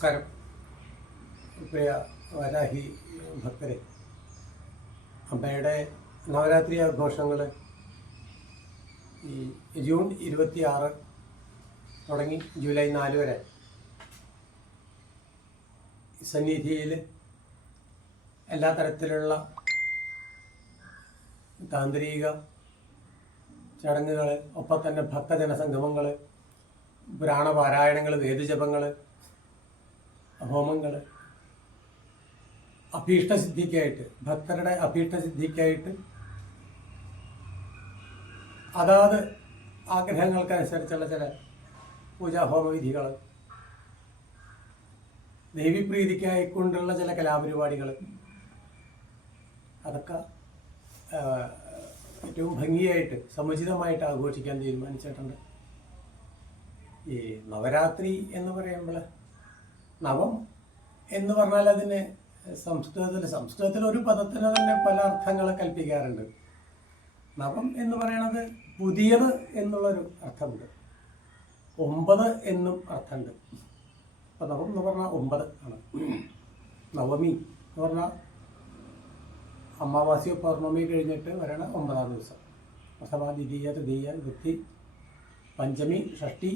നമസ്കാരം. പ്രിയ വരാഹി ഭക്തരെ, അമ്മയുടെ നവരാത്രി ആഘോഷങ്ങൾ ഈ ജൂൺ 26 തുടങ്ങി ജൂലൈ 4 വരെ സന്നിധിയിൽ എല്ലാ തരത്തിലുള്ള താന്ത്രിക ചടങ്ങുകൾ, ഒപ്പം തന്നെ ഭക്തജന സംഗമങ്ങൾ, പുരാണപാരായണങ്ങൾ, വേദജപങ്ങൾ, ഹോമങ്ങൾ, അഭീഷ്ടസിദ്ധിക്കായിട്ട്, ഭക്തരുടെ അഭീഷ്ടസിദ്ധിക്കായിട്ട് അതാത് ആഗ്രഹങ്ങൾക്കനുസരിച്ചുള്ള ചില പൂജാഹോമവിധികൾ, ദേവീപ്രീതിക്കായിക്കൊണ്ടുള്ള ചില കലാപരിപാടികൾ, അതൊക്കെ ഏറ്റവും ഭംഗിയായിട്ട് സമുചിതമായിട്ട് ആഘോഷിക്കാൻ തീരുമാനിച്ചിട്ടുണ്ട്. ഈ നവരാത്രി എന്ന് നവം എന്ന് പറഞ്ഞാൽ അതിന് സംസ്കൃതത്തിൽ ഒരു പദത്തിന് തന്നെ പല അർത്ഥങ്ങൾ കൽപ്പിക്കാറുണ്ട്. നവം എന്ന് പറയുന്നത് പുതിയത് എന്നുള്ളൊരു അർത്ഥമുണ്ട്, 9 എന്നും അർത്ഥമുണ്ട്. അപ്പം നവം എന്ന് പറഞ്ഞാൽ 9 ആണ്. നവമി എന്ന് പറഞ്ഞാൽ അമാവാസ്യ പൗർണമി കഴിഞ്ഞിട്ട് വരണ 9ാം ദിവസം. പ്രഥമ, ദ്വിതീയ, തൃതീയ, വിഭക്തി, പഞ്ചമി, ഷഷ്ടി,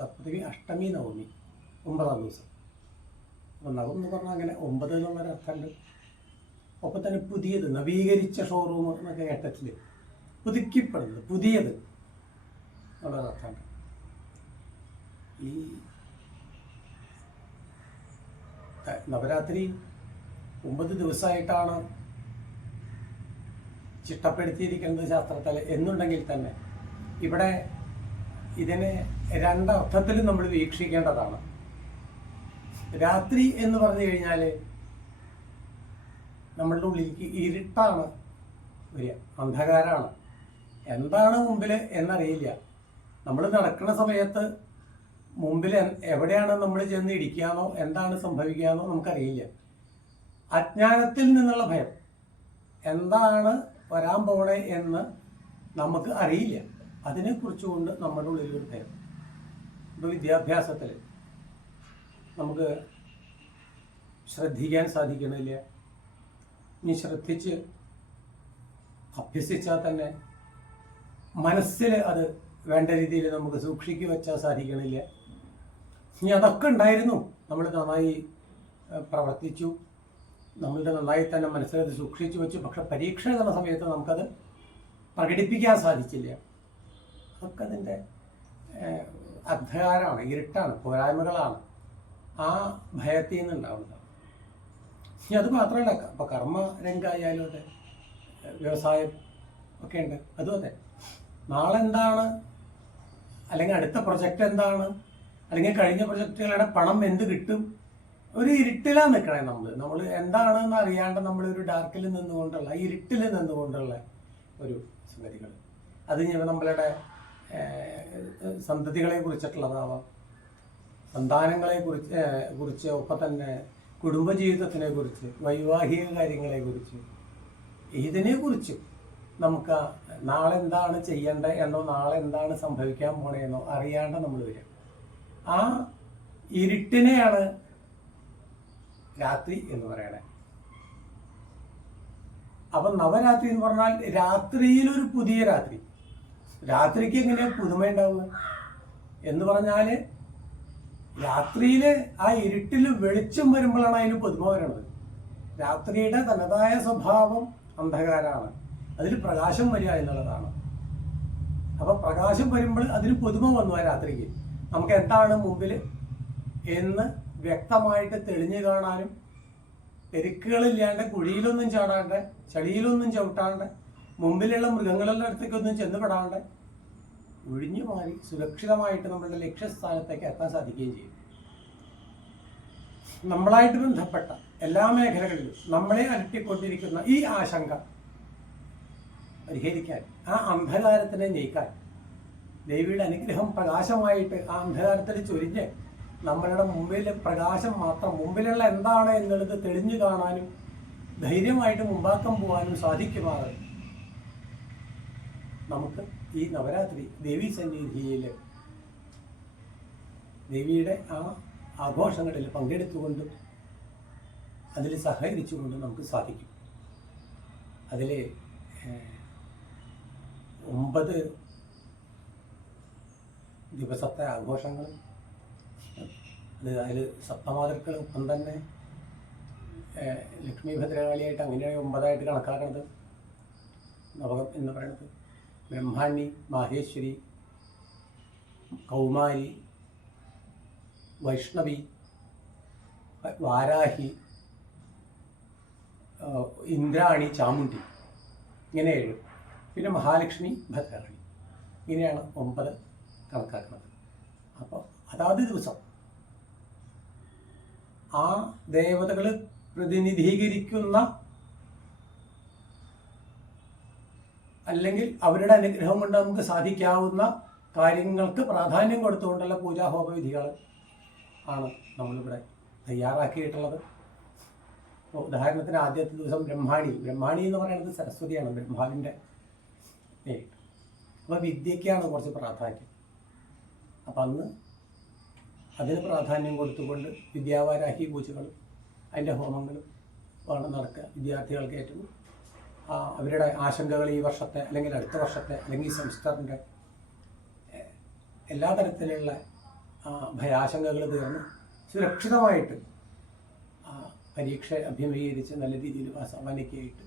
സപ്തമി, അഷ്ടമി, നവമി, 9ാം ദിവസം. അപ്പം നവം എന്ന് പറഞ്ഞാൽ അങ്ങനെ 9 എന്നുള്ളൊരർത്ഥമുണ്ട്. ഒപ്പം തന്നെ പുതിയത്, നവീകരിച്ച ഷോറൂം എന്നൊക്കെ കേട്ടത്തിൽ പുതുക്കിപ്പെടുന്നത്, പുതിയത് എന്നുള്ളൊരർത്ഥമുണ്ട്. ഈ നവരാത്രി 9 ദിവസമായിട്ടാണ് ചിട്ടപ്പെടുത്തിയിരിക്കുന്നത് ശാസ്ത്രത്തിൽ എന്നുണ്ടെങ്കിൽ തന്നെ ഇവിടെ ഇതിനെ 2 അർത്ഥത്തിലും നമ്മൾ വീക്ഷിക്കേണ്ടതാണ്. രാത്രി എന്ന് പറഞ്ഞു കഴിഞ്ഞാൽ നമ്മളുടെ ഉള്ളിലേക്ക് ഇരുട്ടാണ് വരിക, അന്ധകാരമാണ്. എന്താണ് മുമ്പിൽ എന്നറിയില്ല. നമ്മൾ നടക്കുന്ന സമയത്ത് മുമ്പിൽ എവിടെയാണ് നമ്മൾ ചെന്ന് ഇടിക്കാനോ എന്താണ് സംഭവിക്കാനോ നമുക്കറിയില്ല. അജ്ഞാനത്തിൽ നിന്നുള്ള ഭയം, എന്താണ് വരാൻ പോണേ എന്ന് നമുക്ക് അറിയില്ല. അതിനെക്കുറിച്ചുകൊണ്ട് നമ്മുടെ ഉള്ളിലൊരു ഭയം. ഇപ്പോൾ വിദ്യാഭ്യാസത്തിൽ നമുക്ക് ശ്രദ്ധിക്കാൻ സാധിക്കണില്ല. ഇനി ശ്രദ്ധിച്ച് അഭ്യസിച്ചാൽ തന്നെ മനസ്സിൽ അത് വേണ്ട രീതിയിൽ നമുക്ക് സൂക്ഷിച്ചു വെച്ചാൽ സാധിക്കണില്ല. ഇനി അതൊക്കെ ഉണ്ടായിരുന്നു, നമ്മൾ നന്നായി പ്രവർത്തിച്ചു, നമ്മളുടെ നന്നായി തന്നെ മനസ്സിലത് സൂക്ഷിച്ചു വെച്ചു, പക്ഷെ പരീക്ഷ എന്ന സമയത്ത് നമുക്കത് പ്രകടിപ്പിക്കാൻ സാധിച്ചില്ല. അതൊക്കെ അതിൻ്റെ അന്ധകാരമാണ്, ഇരുട്ടാണ്, പോരായ്മകളാണ്, ആ ഭയത്തിൽ നിന്നുണ്ടാവുന്നതാണ്. ഇനി അത് മാത്രമല്ല, ഇപ്പോൾ കർമ്മരംഗമായാലും അതെ, വ്യവസായം ഒക്കെ ഉണ്ട്, അതും അതെ. നാളെ എന്താണ്, അല്ലെങ്കിൽ അടുത്ത പ്രൊജക്റ്റ് എന്താണ്, അല്ലെങ്കിൽ കഴിഞ്ഞ പ്രൊജക്റ്റുകളുടെ പണം എന്ത് കിട്ടും, ഒരു ഇരുട്ടിലാണ് നിൽക്കണേ. നമ്മൾ എന്താണെന്ന് അറിയാണ്ട് നമ്മളൊരു ഡാർക്കിൽ നിന്നുകൊണ്ടുള്ള, ഇരുട്ടിൽ നിന്നുകൊണ്ടുള്ള ഒരു സംഗതികൾ, അത് നമ്മളുടെ സന്തതികളെ കുറിച്ചിട്ടുള്ളതാവാം, സന്താനങ്ങളെ കുറിച്ച്, ഒപ്പം തന്നെ കുടുംബജീവിതത്തിനെ കുറിച്ച്, വൈവാഹിക കാര്യങ്ങളെ കുറിച്ച്, ഇതിനെക്കുറിച്ച് നമുക്ക് നാളെ എന്താണ് ചെയ്യേണ്ടത് എന്നോ നാളെ എന്താണ് സംഭവിക്കാൻ പോണേന്നോ അറിയാണ്ട് നമ്മൾ വരും. ആ ഇരുട്ടിനെയാണ് രാത്രി എന്ന് പറയണേ. അപ്പം നവരാത്രി എന്ന് പറഞ്ഞാൽ രാത്രിയിലൊരു പുതിയ രാത്രി. രാത്രിക്ക് എങ്ങനെയാണ് പുതുമയുണ്ടാവുക എന്ന് പറഞ്ഞാൽ, രാത്രിയിൽ ആ ഇരുട്ടിൽ വെളിച്ചം വരുമ്പോഴാണ് അതിന് പുതുമ വരണത്. രാത്രിയുടെ തനതായ സ്വഭാവം അന്ധകാരമാണ്, അതിൽ പ്രകാശം വരിക എന്നുള്ളതാണ്. അപ്പം പ്രകാശം വരുമ്പോൾ അതിന് പുതുമ വന്നു. ആ രാത്രിക്ക് നമുക്ക് എന്താണ് മുമ്പിൽ എന്ന് വ്യക്തമായിട്ട് തെളിഞ്ഞു കാണാനും, തെരുക്കുകളില്ലാണ്ട്, കുഴിയിലൊന്നും ചാടാണ്ട്, ചളിയിലൊന്നും ചവിട്ടാണ്ട്, മുമ്പിലുള്ള മൃഗങ്ങളുടെ അടുത്തേക്കൊന്നും ചെന്നുപെടാണ്ട് ഒഴിഞ്ഞു മാറി സുരക്ഷിതമായിട്ട് നമ്മളുടെ ലക്ഷ്യസ്ഥാനത്തേക്ക് എത്താൻ സാധിക്കുകയും ചെയ്യും. നമ്മളായിട്ട് ബന്ധപ്പെട്ട എല്ലാ മേഖലകളിലും നമ്മളെ അലട്ടിക്കൊണ്ടിരിക്കുന്ന ഈ ആശങ്ക പരിഹരിക്കാൻ, ആ അന്ധകാരത്തിനെ നീക്കാൻ ദേവിയുടെ അനുഗ്രഹം പ്രകാശമായിട്ട് ആ അന്ധകാരത്തിൽ ചൊരിഞ്ഞ് നമ്മളുടെ മുമ്പിൽ പ്രകാശം മാത്രം, മുമ്പിലുള്ള എന്താണ് എന്നുള്ളത് തെളിഞ്ഞു കാണാനും ധൈര്യമായിട്ട് മുമ്പാക്കം പോകാനും സാധിക്കുമാറ് നമുക്ക് ഈ നവരാത്രി ദേവീ സന്നിധിയിൽ ദേവിയുടെ ആ ആഘോഷങ്ങളിൽ പങ്കെടുത്തുകൊണ്ടും അതിൽ സഹകരിച്ചുകൊണ്ടും നമുക്ക് സാധിക്കും. അതിൽ 9 ദിവസത്തെ ആഘോഷങ്ങളും അതിൽ സപ്തമാതൃക്കളൊപ്പം തന്നെ ലക്ഷ്മി ഭദ്രകാളിയായിട്ട് അങ്ങനെയാണ് 9 കണക്കാക്കുന്നത്. നവകം എന്ന് പറയുന്നത് ബ്രഹ്മാണി, മാഹേശ്വരി, കൗമാരി, വൈഷ്ണവി, വാരാഹി, ഇന്ദ്രാണി, ചാമുണ്ഡി, ഇങ്ങനെ 7. പിന്നെ മഹാലക്ഷ്മി, ഭദ്രകാളി, ഇങ്ങനെയാണ് 9 കണക്കാക്കുന്നത്. അപ്പോൾ അതാത് ദിവസം ആ ദേവതകൾ പ്രതിനിധീകരിക്കുന്ന അല്ലെങ്കിൽ അവരുടെ അനുഗ്രഹം കൊണ്ട് നമുക്ക് സാധിക്കാവുന്ന കാര്യങ്ങൾക്ക് പ്രാധാന്യം കൊടുത്തുകൊണ്ടുള്ള പൂജാഹോമവിധികൾ ആണ് നമ്മളിവിടെ തയ്യാറാക്കിയിട്ടുള്ളത്. ഉദാഹരണത്തിന് ആദ്യത്തെ ദിവസം ബ്രഹ്മാണി എന്ന് പറയുന്നത് സരസ്വതിയാണ്, ബ്രഹ്മാവിൻ്റെ നേരിട്ട്. അപ്പോൾ വിദ്യയ്ക്കാണ് കുറച്ച് പ്രാധാന്യം. അപ്പം അന്ന് അതിന് പ്രാധാന്യം കൊടുത്തുകൊണ്ട് വിദ്യാവാരാഹി പൂജകളും അതിൻ്റെ ഹോമങ്ങളും ആണ് നടക്കുക. വിദ്യാർത്ഥികൾക്ക് ഏറ്റവും അവരുടെ ആശങ്കകൾ ഈ വർഷത്തെ അല്ലെങ്കിൽ അടുത്ത വർഷത്തെ അല്ലെങ്കിൽ സെമിസ്റ്ററിൻ്റെ എല്ലാ തരത്തിലുള്ള ഭയാശങ്കകൾ തീർന്ന് സുരക്ഷിതമായിട്ട് പരീക്ഷ അഭിമുഖീകരിച്ച് നല്ല രീതിയിൽ പാസ്സാവാനൊക്കെയായിട്ട്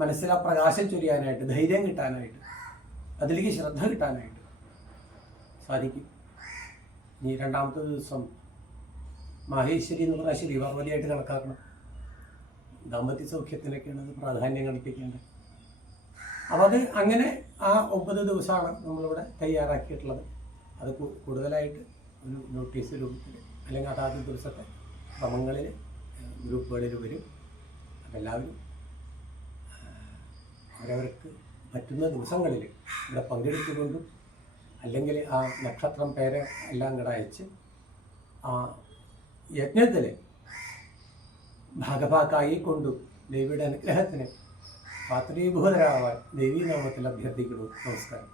മനസ്സിൽ ആ പ്രകാശം ചൊരിയാനായിട്ട്, ധൈര്യം കിട്ടാനായിട്ട്, അതിലേക്ക് ശ്രദ്ധ കിട്ടാനായിട്ട് സാധിക്കും. ഇനി രണ്ടാമത്തെ ദിവസം മാഹേശ്വരി എന്ന് പറഞ്ഞാൽ ശ്രീ പാർവതിയായിട്ട് കണക്കാക്കണം. ദാമ്പത്യ സൗഖ്യത്തിനൊക്കെയാണ് അത് പ്രാധാന്യം കൽപ്പിക്കേണ്ടത്. അപ്പം അത് അങ്ങനെ ആ 9 ദിവസമാണ് നമ്മളിവിടെ തയ്യാറാക്കിയിട്ടുള്ളത്. അത് കൂടുതലായിട്ട് ഒരു നോട്ടീസ് രൂപത്തിൽ അല്ലെങ്കിൽ അതാത് ദിവസത്തെ ക്രമങ്ങളിൽ ഗ്രൂപ്പുകളിൽ വരും. അപ്പം എല്ലാവരും അവരവർക്ക് പറ്റുന്ന ദിവസങ്ങളിൽ ഇവിടെ പങ്കെടുത്തുകൊണ്ടും അല്ലെങ്കിൽ ആ നക്ഷത്രം പേര് എല്ലാം കൂടെ അയച്ച് ആ യജ്ഞത്തിൽ ഭാഗഭാക്കായിക്കൊണ്ടും ദേവിയുടെ അനുഗ്രഹത്തിന് പാത്രീഭൂതരാവാൻ ദേവീനാമത്തിൽ അഭ്യർത്ഥിക്കുന്നു. നമസ്കാരം.